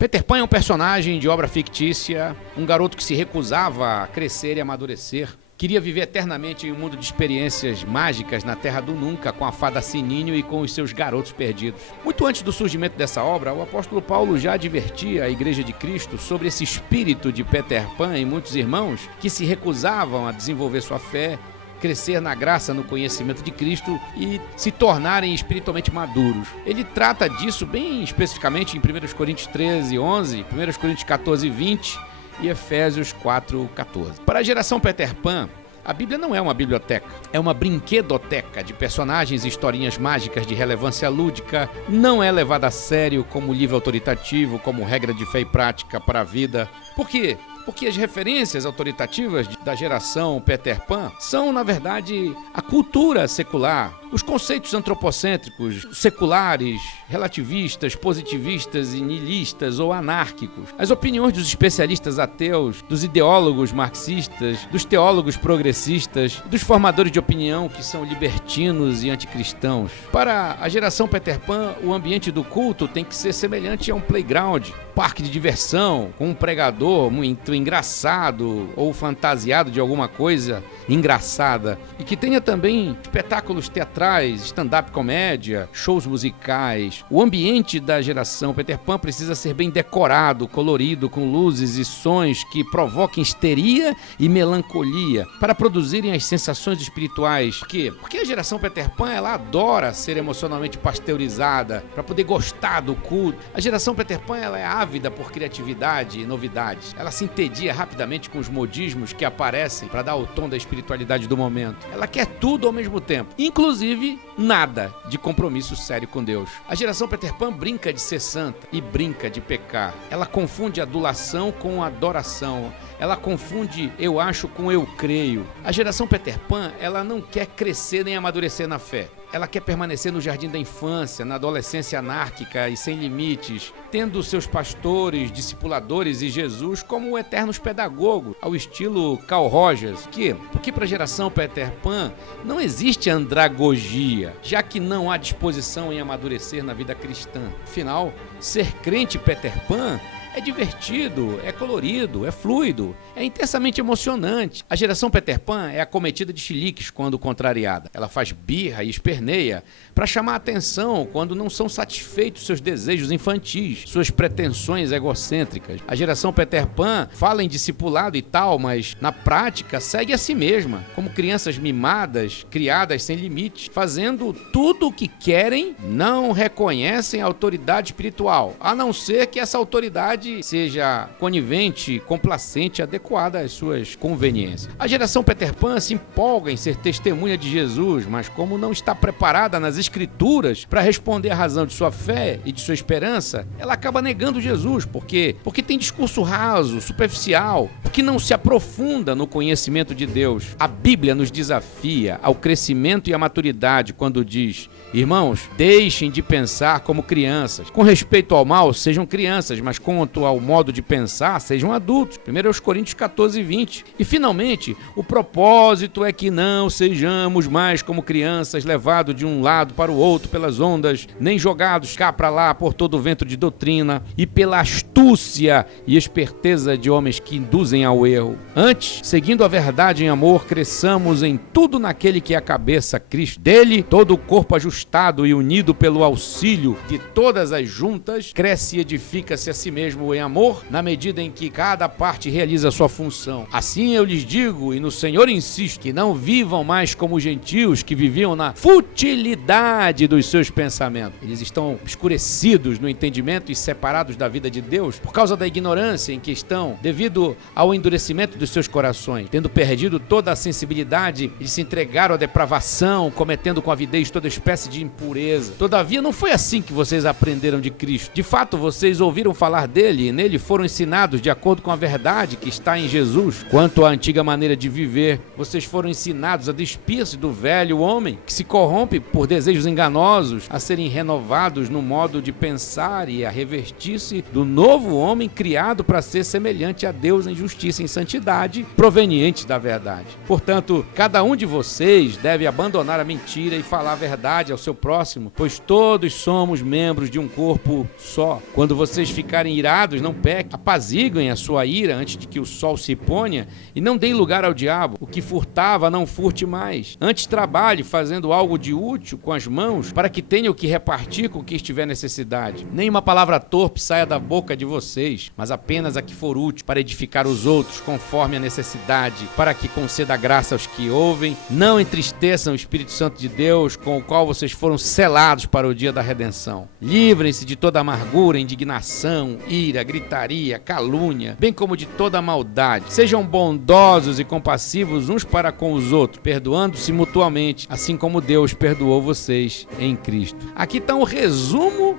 Peter Pan é um personagem de obra fictícia, um garoto que se recusava a crescer e amadurecer. Queria viver eternamente em um mundo de experiências mágicas na Terra do Nunca, com a fada Sininho e com os seus garotos perdidos. Muito antes do surgimento dessa obra, o apóstolo Paulo já advertia a Igreja de Cristo sobre esse espírito de Peter Pan em muitos irmãos que se recusavam a desenvolver sua fé, crescer na graça, no conhecimento de Cristo e se tornarem espiritualmente maduros. Ele trata disso bem especificamente em 1 Coríntios 13, 11, 1 Coríntios 14, 20 e Efésios 4, 14. Para a geração Peter Pan, a Bíblia não é uma biblioteca, é uma brinquedoteca de personagens e historinhas mágicas de relevância lúdica, não é levada a sério como livro autoritativo, como regra de fé e prática para a vida. Por quê? Porque as referências autoritativas da geração Peter Pan são, na verdade, a cultura secular, os conceitos antropocêntricos, seculares, relativistas, positivistas e nihilistas ou anárquicos, as opiniões dos especialistas ateus, dos ideólogos marxistas, dos teólogos progressistas, dos formadores de opinião que são libertinos e anticristãos. Para a geração Peter Pan, o ambiente do culto tem que ser semelhante a um playground, parque de diversão, com um pregador muito engraçado ou fantasiado de alguma coisa engraçada e que tenha também espetáculos teatrais, stand-up comédia, shows musicais. O ambiente da geração Peter Pan precisa ser bem decorado, colorido, com luzes e sons que provoquem histeria e melancolia para produzirem as sensações espirituais. Por quê? Porque a geração Peter Pan, ela adora ser emocionalmente pasteurizada para poder gostar do culto. A geração Peter Pan, ela é ávida por criatividade e novidades. Ela se entedia rapidamente com os modismos que aparecem para dar o tom da espiritualidade do momento. Ela quer tudo ao mesmo tempo, inclusive nada de compromisso sério com Deus. A geração Peter Pan brinca de ser santa e brinca de pecar. Ela confunde adulação com adoração. Ela confunde eu acho com eu creio. A geração Peter Pan, ela não quer crescer nem amadurecer na fé. Ela quer permanecer no jardim da infância, na adolescência anárquica e sem limites, tendo seus pastores, discipuladores e Jesus como eternos pedagogos, ao estilo Carl Rogers. Porque para a geração Peter Pan não existe andragogia, já que não há disposição em amadurecer na vida cristã. Afinal, ser crente Peter Pan é divertido, é colorido, é fluido, é intensamente emocionante. A geração Peter Pan é acometida de chiliques quando contrariada. Ela faz birra e esperneia para chamar a atenção quando não são satisfeitos seus desejos infantis, suas pretensões egocêntricas. A geração Peter Pan fala em discipulado e tal, mas na prática segue a si mesma, como crianças mimadas, criadas sem limites, fazendo tudo o que querem, não reconhecem a autoridade espiritual, a não ser que essa autoridade seja conivente, complacente, adequada às suas conveniências. A geração Peter Pan se empolga em ser testemunha de Jesus, mas como não está preparada nas escrituras para responder à razão de sua fé e de sua esperança, ela acaba negando Jesus, porque tem discurso raso, superficial, porque não se aprofunda no conhecimento de Deus. A Bíblia nos desafia ao crescimento e à maturidade quando diz: irmãos, deixem de pensar como crianças. Com respeito ao mal, sejam crianças, mas quanto ao modo de pensar, sejam adultos. 1 Coríntios 14, 20. E, finalmente, o propósito é que não sejamos mais como crianças, levados de um lado para o outro pelas ondas, nem jogados cá para lá por todo o vento de doutrina e pela astúcia e esperteza de homens que induzem ao erro. Antes, seguindo a verdade em amor, cresçamos em tudo naquele que é a cabeça, Cristo. Dele, todo o corpo ajustado e unido pelo auxílio de todas as juntas, cresce e edifica-se a si mesmo em amor, na medida em que cada parte realiza a sua função. Assim eu lhes digo, e no Senhor insisto, que não vivam mais como os gentios que viviam na futilidade dos seus pensamentos. Eles estão escurecidos no entendimento e separados da vida de Deus por causa da ignorância em que estão, devido ao endurecimento dos seus corações. Tendo perdido toda a sensibilidade, eles se entregaram à depravação, cometendo com avidez toda espécie de impureza. Todavia, não foi assim que vocês aprenderam de Cristo. De fato, vocês ouviram falar dele e nele foram ensinados de acordo com a verdade que está em Jesus. Quanto à antiga maneira de viver, vocês foram ensinados a despir-se do velho homem que se corrompe por desejos enganosos, a serem renovados no modo de pensar e a revestir-se do novo homem criado para ser semelhante a Deus em justiça e em santidade, provenientes da verdade. Portanto, cada um de vocês deve abandonar a mentira e falar a verdade ao seu próximo, pois todos somos membros de um corpo só. Quando vocês ficarem irados, não pequem, apaziguem a sua ira antes de que o sol se ponha e não deem lugar ao diabo. O que furtava, não furte mais. Antes trabalhe fazendo algo de útil com as mãos para que tenha o que repartir com quem estiver necessidade. Nenhuma palavra torpe saia da boca de vocês, mas apenas a que for útil para edificar os outros conforme a necessidade, para que conceda graça aos que ouvem. Não entristeçam o Espírito Santo de Deus, com o qual vocês foram selados para o dia da redenção. Livrem-se de toda amargura, indignação, ira, gritaria, calúnia, bem como de toda maldade. Sejam bondosos e compassivos uns para com os outros, perdoando-se mutuamente, assim como Deus perdoou vocês em Cristo. Aqui está um resumo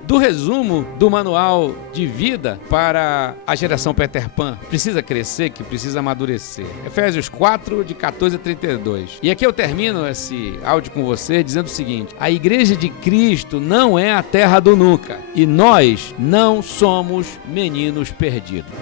do manual de vida para a geração Peter Pan. Precisa crescer, que precisa amadurecer. Efésios 4, de 14 a 32. E aqui eu termino esse áudio com você dizendo o seguinte: a Igreja de Cristo não é a terra do nunca, e nós não somos meninos perdidos.